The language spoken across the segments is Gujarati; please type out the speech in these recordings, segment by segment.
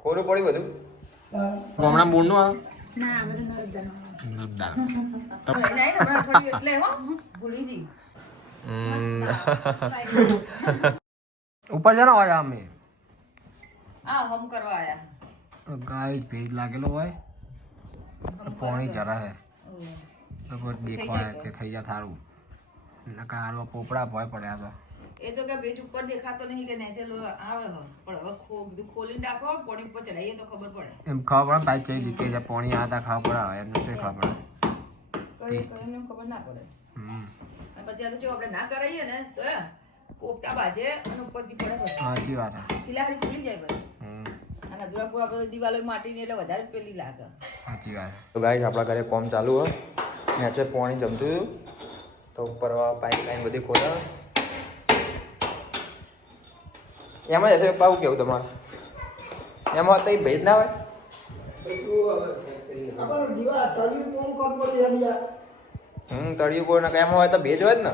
કોરું પડ્યું બધું? ગામડા બોર્ડનું આ? ના બધું નર્મદાનું. હમણાં એટલે હો, ભૂલી જઈ. ઉપર છે ને અમે. આ હમ કરવા આયા. ગાય ભેજ લાગેલો હોય. પાણી જરા હે. તો કોઈ દેખવાય કે થઈ જા થારું. નકા હારો પોપડા ભોય પડ્યા તો. એ તો કે ભેજ ઉપર દેખાતો નહીં કે નેચરલ આવે હો. પણ હવે ખો- બધું ખોલીને રાખો પાણી ઉપર ચડાવીએ તો ખબર પડે. એમ ખબર પડે બાઈક ચઈ લીકે જાય પાણી આતા ખબર પડે એમ નથી ખબર પડે? એમને ખબર ના પડે. હમ. પછી આ તો જો આપણે ના કરાવીએ ને તો એ પોપટા બાજે અને ઉપરથી પડે પછી. સાચી વાત ખિલાડી ભૂલી જાય પછી. હમ. અને અધૂરાપુર આપણે દિવાલો માટીની એટલે વધારે પેલી લાગે. સાચી વાત તો ગાઈસ આપણા ઘરે કોમ ચાલુ હોય નીચે પાણી જમતું. તો ઉપર પાઇપલાઇન બધી ખોલે. એમાં જશે પાવું કેવું તમારે? એમાં તો ભેજ ના હોય? હમ તળિયું કોઈ ના એમાં હોય તો ભેજ હોય જ ને.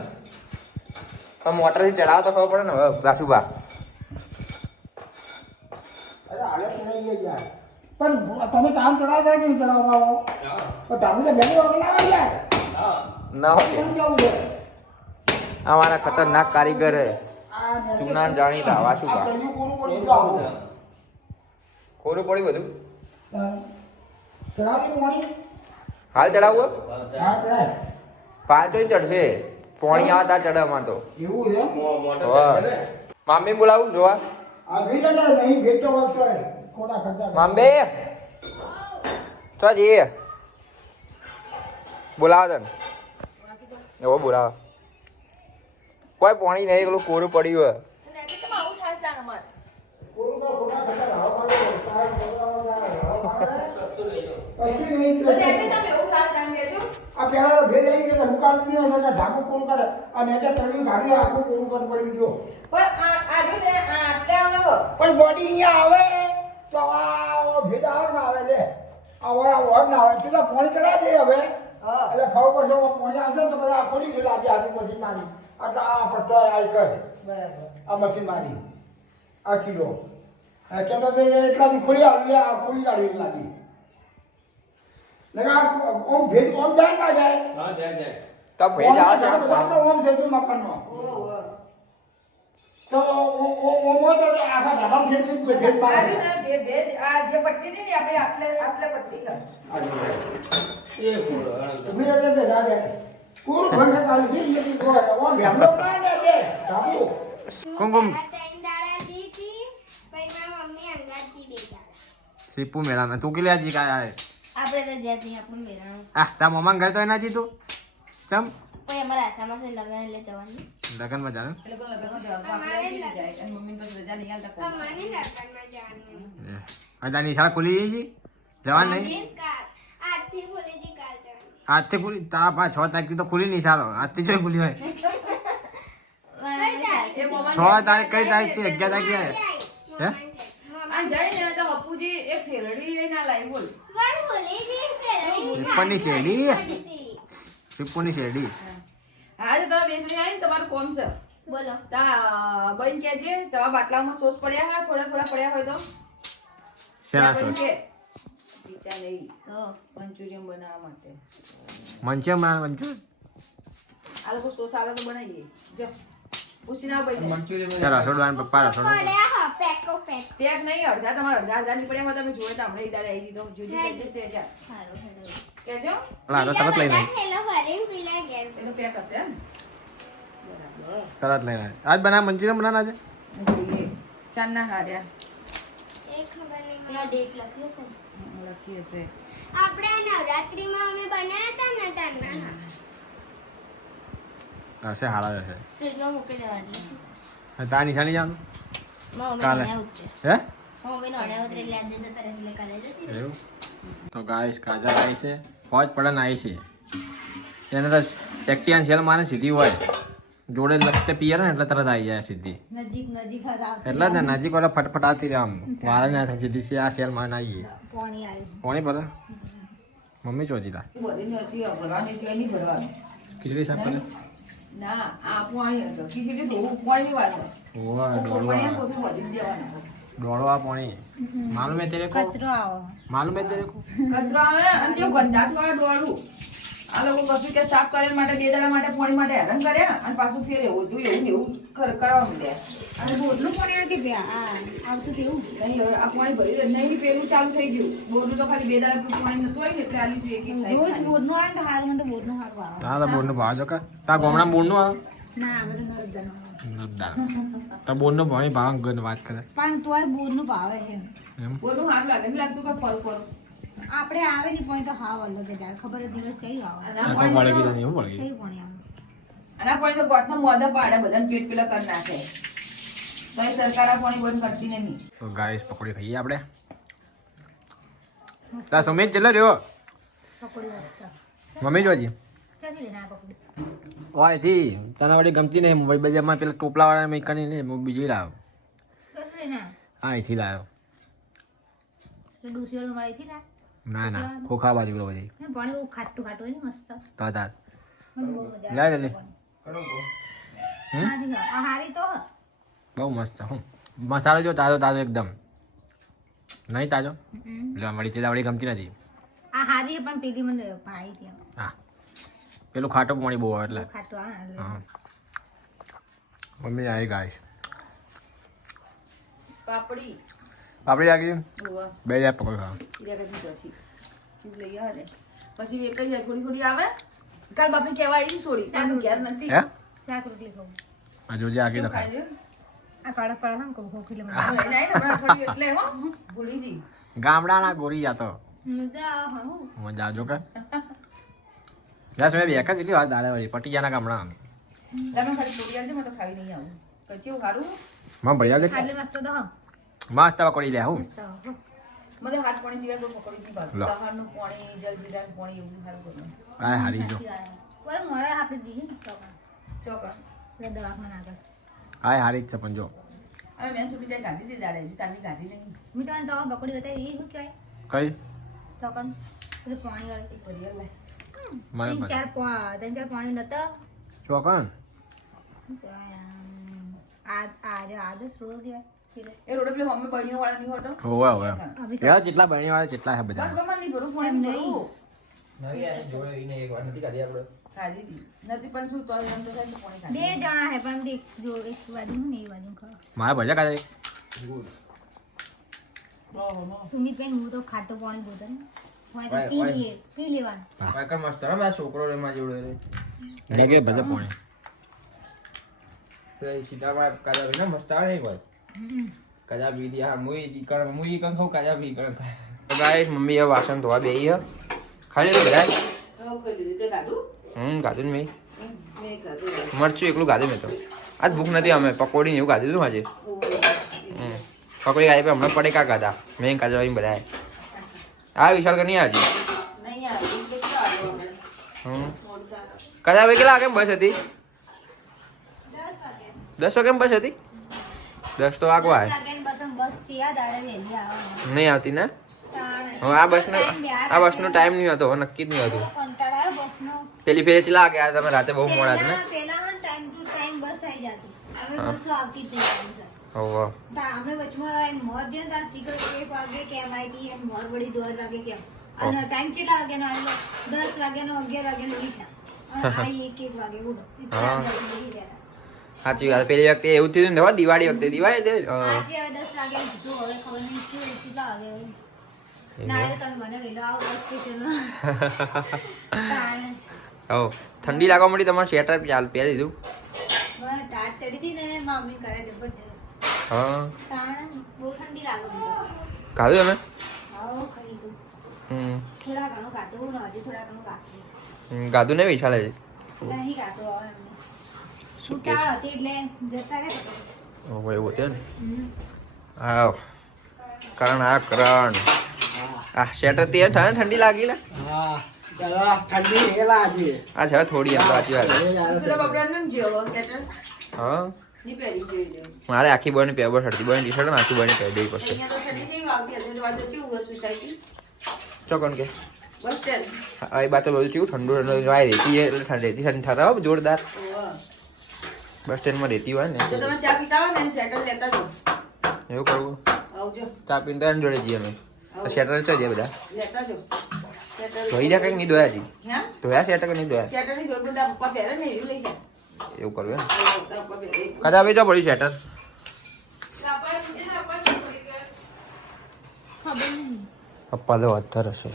પણ મોટરથી ચડાવો તો ખબર પડે ને હવે રાસુભા પણ તમે કામ ચડાવતા કે નહીં ચડાવતા હો. તમે તો બેની વગર ના આવી ના હોય. કેમ જવું છે? અમારા ખતરનાક કારીગર હે. ચૂના જાણીતા આ વાસુભા કા? પડી ખોરું પડ્યું બધું? હા. ચડાવી પાણી હાલ ચડાવો તો ચડશે. પોણી આવે તાર ચડે અમાર તો. એવું છે? મામી બોલાવું જોવા. મામ્બે તો જઈએ બોલાવો તને. એવો બોલાવો. કોઈ પાણી નહીં પેલું કોરું પડ્યું પેલા પણ આ આ રહ્યું ને આ આટલે આવે બોડી અહીંયા આવે તો આ આવે ના આવે લે. આ હોય આ હોય ના આવે. તો પાણી ચડા દે હવે. હા. એટલે ખબર પડશે હવે પાણી આવશે ને તો બધા પડી ગયેલા આજે આજુ મશીન મારી એટલે આ પટ્ટો આ એક જ. આ મશીન મારી. આ કિલો આ કેમ તો એટલાથી ખોલી આવી આ ખોલી કાઢ્યું એટલાથી ઓમ ભેજ ઓમ જાય ના જાય? તો ભેજ આવે છે ઓમ આપણે. ઓમ છે તું મકાનનો. તો ઓ- ઓ- ઓમ હોય તો આખા ધાબા ભેજ ભેજ મારે રહ્યું ને બે ભેજ આ જે પટ્ટી છે ને આપણે આટલે આટલે પટ્ટી છે. ઊભી રહેજે તે જાગે. પૂરું કુમકુમ. સીપુ મેળામાં. તું કે જી કાય આય આપણે તો જ્યાં આપણું મેળાનું. આ તા મમ્મા ઘર તો એના જી તું? ચમ? કોઈ અમારા આસામાં લગ્ન એટલે જવાનું. લગનમાં જાને એ લોકોને જવાનું. આપણે લઈ જાય? અને મમ્મીને પછી રજા નહીં આલતા કોઈ. અજા નિશાળ ખુલી ગઈ જી જવા નહીં? આજથી ખુલી તા પાંચ છ તારીખ તો ખુલી નિશાળો આજથી જોઈ ખુલી હોય. છ તારીખ કઈ તારીખથી? અગિયાર તારીખ હે? એક શેરડી એ ના બોલ. પેપરની શેરડી? હા તમે બેસી આવી તમારું કોમ છે. બોલો. તા બહેન કે છે તમારા બાટલામાં સોસ પડ્યા હોય થોડા થોડા પડ્યા હોય તો? શેના સોસ? કે, પીચા નહીં બનાવવા માટે. મંચુરિયન બનાવ મંચુરિયન? આ લોકો સોસ આલે તો બનાવીએ. જો પૂછીને આવો ભાઈ ચાલ રસોડવાન પપ્પા રસોડવા પેક નહીં અડધા તમારા અડધા અડધા ની તમે જોયો તો હમણાં ઈ આવી દીધો. જોજી કહેજે છે જા સારું હેડો. કહેજો. હા તો તરત પેક હશે એમ? લઈને આજ બના મંચુરિયમ બનાના છે જોઈએ. ચાંદના હાર્યા. ડેટ લખી હશે આપણે નવરાત્રીમાં અમે બનાવ્યા હતા ને તારના હશે હારા હશે ફ્રીજમાં મૂકી દેવાની. તાર નિશાની જવાનું? કાલે. હે? તો ગાઈસ કાજલ આવી છે. ફોજ પડન આવી છે. એને તો ટેક્ટિયાન સેલ મારે સીધી હોય. જોડે લગતે પિયર ને એટલે તરત આવી જાય સીધી. નજીક નજીક એટલે જ ને નજીક વાળા ફટફટાતી રહે આમ. મારે ના થાય સીધી છે આ સેલમાં આવીએ પાણી કોની પર? મમ્મી નહીં ભરવાની ખીચડી સાફ કરે ના આ પાણી હતો. ખીચડી વાત ઓવા પાણી પાણી. માલુમ હે તેરે કો કચરો આવો. માલુમ હે તેરે કો કચરો આવે અને આવે દોડવું આ લોકો કશું કે સાફ કરવા માટે બે દાડા માટે પાણી માટે હેરાન કર્યા અને પાછું ફેર એવું હતું એવું એવું કરવા માંડ્યા. અને બોરનું પાણી આવતી બે? આવતું તેવું નહીં હવે આ પાણી ભરી નહીં પેલું ચાલુ થઈ ગયું. બોરનું તો ખાલી બે દાડા પૂરું પાણી નતું હોય એટલે આલી એક એક રોજ બોરનું આવે તો હારું મને તો બોરનું હારું આવે. તા તો બોરનું ભાવ જો કે તા ગોમડા બોરનું આવે? ના આ બધું નર્મદાનું આવે. નર્મદા. તો બોરનું પાણી ભાવ વાત કરે. પણ તોય બોરનું ભાવે એમ. બોરનું સારું લાગે લાગતું કે પર ફર. આપણે આવે ને પણ તો હાવ અલગ જ આવે. ખબર દિવસ કઈ આવે. તો પાણી આવે? અને આ તો ગોઠનો મોદો પાડે બધાને પેટ પેલા કરી નાખે. તો સરકાર આ પાણી બંધ કરતી નહીં તો ગાઈસ પકોડી ખાઈએ આપણે. તા સુમિત ચલે રહ્યો? મમ્મી જોજી ઓયથી તને વળી ગમતી નહીં. મોબાઈલ બજારમાં પેલા ટોપલા વાળા મેં કરી ને હું બીજી લાવ્યો. હા અહીંથી લાવ્યો. થી ના ના. ખોખા બાજુ લો બધી પાણી બહુ ખાટું ખાટું હોય ને મસ્ત. તો તાર મને બહુ મજા લે, લે, લે. બહુ. મસ્ત હું. મસાલો જો તાજો તાજો એકદમ. નહીં તાજો? એટલે મળી તે વળી ગમતી નથી. આ હારી પણ પેલી મને ભાઈ ત્યાં હા. પેલું ખાટું પાણી બહુ આવે એટલે. બહુ ખાટું એટલે હા. મમ્મી આવી. ગાય પાપડી. આપણી લાગી બે હજાર પકોડી ખાવા આવે ને. પછી એક જ જાય થોડી થોડી આવે. કાલ બાપડી કહેવાય ઈ છોડી ઘેર નથી. શાક રોટલી ખાવું આ જોજે આગળ લખાય ખાય આ કડક કડક આમ કહું ખોખી લે જાય ને હમણાં એટલે હો, ભૂલી જઈ. ગામડાના ગોરી જાતો મજા આવે હું. મજા આવજો કે. યાર મેં બેકા જેટલી વાત દાડે વળી પટી ગયા ગામડા તમે ખાલી છોડી આવજો, મેં તો ખાવી નહીં આવું. કેવું સારું? માં ભૈયા લે ખાલી મસ્ત તો હ. મસ્ત પકોડી લે હું મને હાથ પાણી સિવાય કોઈ પકોડી નહીં ભાવતી. લો. લહાણનું પાણી, જલજીરાનું પાણી એવું સારું ગમે. આ હારી જો કોઈ મળે આપણે દઈએ ને તો પણ. ચોક્કસ. એટલે દવાખાના આગળ આ હારી છે પણ જો હવે મેં સુબી જાય ગાધી હતી દાડે, તારની ગાધી નહીં. મેં તને તો પકોડી બતાવી એ શું કહેવાય કઈ તો કણ પાણી વાળી ભરી લાય. મને ત્રણ ચાર પા- ત્રણ ચાર પાણી નતા આમ, આ આ જો આદુ શું કહેવાય. એ રોડે પેલી હોમે વાળા નહીં હોતો? હોવે હોવે. યાર જેટલા બહેણી વાળા જેટલા છે બસ બધા બમાર નહીં ભરું, એમ પાણી નહીં. નહીં. ભરું. ખાધી હતી. નથી પણ શું તો એમ તો થાય કે પાણી બે જણા હે પણ એક જો એક બાજુ ને એ બાજુ ખાવા મારા ભજા ખાધે ઓહો, હો. હું તો ખાટું પાણી બોલતો હોય તો પી લઈએ પી લેવાનું. છોકરો એમાં જોડે રે લગે ભજા પાણી. મસ્ત આવે એક હમ. કાજા બી દી હા મુઈ દી કણ, મુઈ બી કણ. તો ગાઈસ, મમ્મી વાસણ ધોવા બેહી હે. ખાલી તો બધા? હમ ગાધું મેં. મરચું એકલું ગાધું મેં તો. આજ ભૂખ નથી, અમે પકોડી ને એવું ગાધું હતું આજે. પકોડી ગાધી પણ હમણાં પડે કા ગાધા મેં કાજા ભાઈ બધા આ વિશાલ કર નહીં આજે કદા કેટલા વાગે બસ હતી? દસ વાગે બસ હતી? દસ તો આવે નહીં આવતી ને. હવે આ બસનો આ બસનો ટાઈમ નહીં હતો નક્કી જ નહીં હતું. પેલી ફેરે ચલા ગયા તમે રાતે બહુ મોડા ને? ટાઈમ સાચી વાત. પેલી વખતે એવું થયું ને દિવાળી વખતે. દિવાળી તે ઠંડી લાગવા મળી તમારે સ્વેટર ચાલ પહેરી દીધું. ખાધું તમે? ગાધું ને વિશાલે નહીં કાઢું કે? હતી એટલે જતા રહ્યા ઓહો, એવું છે ને આવ. કરણ આ કરણ. આ શેટર તે થાય ને ઠંડી લાગી લે હા. ઠંડી આજે આ છે થોડી આમ સાચી વાત હા. મારે આખી બની પહેરવો શરતી બની ટી શર્ટ આખી બોની પહેરી દેવી પડશે? ચોકન કે? બસ. આ એ બાતો તો બધું ચીવું ઠંડુ ઠંડુ રહેતી એટલે ઠંડી રહેતી ઠંડી થતા જોરદાર. બસ સ્ટેન્ડમાં રહેતી હોય જો ને તમે ચા પીતા હોય ને સેટર લેતા જો એવું કરવું? આવજો. ચા પીને તો જોડે જઈએ અમે. શેટર છે જે બધા. લેતા જો ધોઈ દે કંઈક નહીં ધોયા હજી? હા? ધોયા શેટર કે નહીં ધોયા? સેટર નહીં જોઈ બધા પપ્પા પહેરે ને એવું લઈ જાય એવું કરવું કદા જો શેટર ખબર નહીં. પપ્પા તો અત્તર હશે.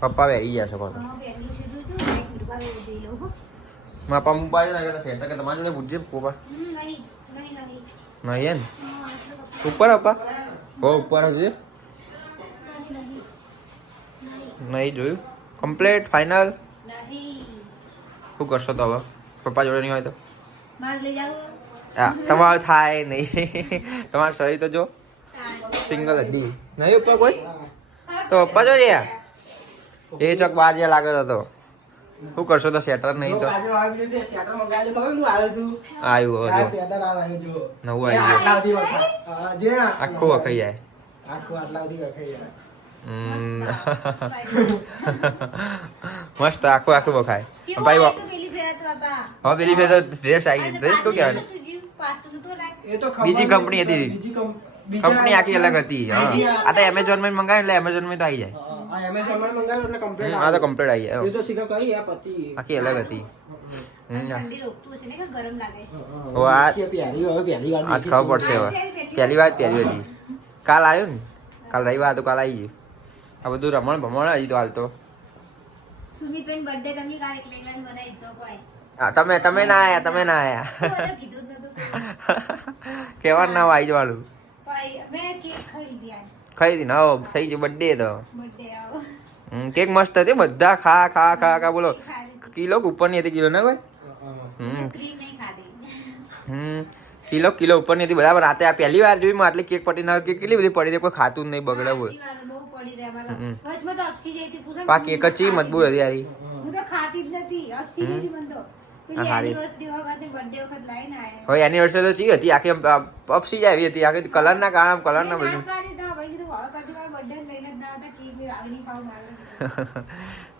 પપ્પા વેરી ગયા છે પણ હા મુપા છે ને શેટર કે તમારા જોડે પૂછજે કોપા નહીં કપડું. ઉપર અપા હો ઉપર હજુ નહીં, જોયું કમ્પ્લીટ ફાઇનલ નહીં. શું કરશો તો હવે પપ્પા જોડે નહીં હોય તો બહાર લઈ જાઓ હા તમારું થાય નહીં તમારું શરીર તો જો સિંગલ હતી નહીં ઉપર કોઈ તો પપ્પા જો યાર એ ચોક બાર જ્યાં લાગ્યો તો શું કરશો તો સેટર નહીં તો? આવ્યું નવું આવી ગયું આખું વખાઈ જાય. મસ્ત આખું આખું વખાય. ભાઈ આવ્યું તું પેલી ફેર હવે પેલી ફેર તો ડ્રેસ આવી ડ્રેસ શું કહેવાય? તું જીવ, પાછું તો રાખ. બીજી કંપની હતી. કંપની આખી અલગ હતી. હા. આ તો એમેઝોનમાં મંગાવે એટલે એમેઝોનમાં તો આવી જાય. આ તો કમ્પ્લીટ આવી જાય આખી અલગ હતી. અને હમ. ઠંડી રોકતું હશે ને કે ઓ આ આજ ખબર પડશે હવે. પહેલી વાર પહેલી હતી. કાલ આવ્યો ને? કાલ રવિવાર તો કાલ આવી ગયું. આ બધું રમણ ભમણ હજી તો હાલ તો. તમે કાંઈ તો કોઈ. આ તમે તમે ના આયા તમે ના આયા. હું તો કીધું જ નતું. કોઈ. કેવા ના આવી જવાનું. મેં કેક આજ. ખાઈ હતી ને? થઈ ગયું બર્થડે તો. કેક મસ્ત હતી બધા ખા ખા ખા ખા બોલો. કિલો ઉપરની હતી કિલો ના કોઈ? હમ. કિલો કિલો ઉપરની હતી બરાબર. રાતે આ પહેલી વાર જોઈ આટલી કેક પડી ના કે કેટલી બધી પડી કોઈ ખાતું નહીં બગડે ને પા કેક જ મજબૂત હતી યારી. હું તો ખાતી જ નથી અપસી તો. હવે એનિવર્સરી તો ચી હતી આખી અપસી જ આવી હતી આખી કલર ના કામ કલર ના બધું.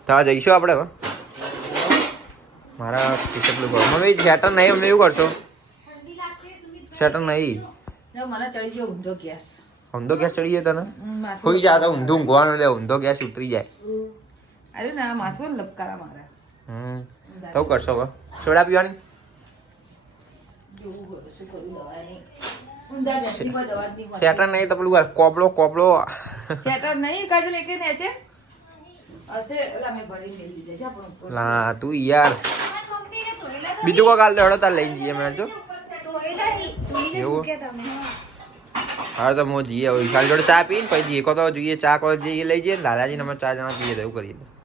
તો જઈશું આપણે હવે મારા ટીશર્ટ લુક મને શેટર નહીં અમને એવું કરશો? શેટર નહીં. મને ચડી ગયો ઊંધો ગેસ. ઊંધો ગેસ ચડી જાય તને? માથું જાય તો ઊંધું ઊંઘવાનું લે ઊંધો ગેસ ઉતરી જાય. અરે ના માથું લપકારા મારા. હમ. તો કરશો હવે સોડા પીવાની? દવા નહીં. તો પેલું કોબળો કોબળો. સેટર નહીં કાજ લેકે ને છે? લા તું યાર. બીજું કોઈ કાલ લેડો તાર લઈને જઈએ મેં જો. એવું? હા. તો હું જઈએ વિશાલ જોડે ચા પીને પછી એક તો જોઈએ ચા કોઈ જઈએ લઈ જઈએ ને. દાદાજીને અમે ચાર જણા પીએ તો એવું કરીએ.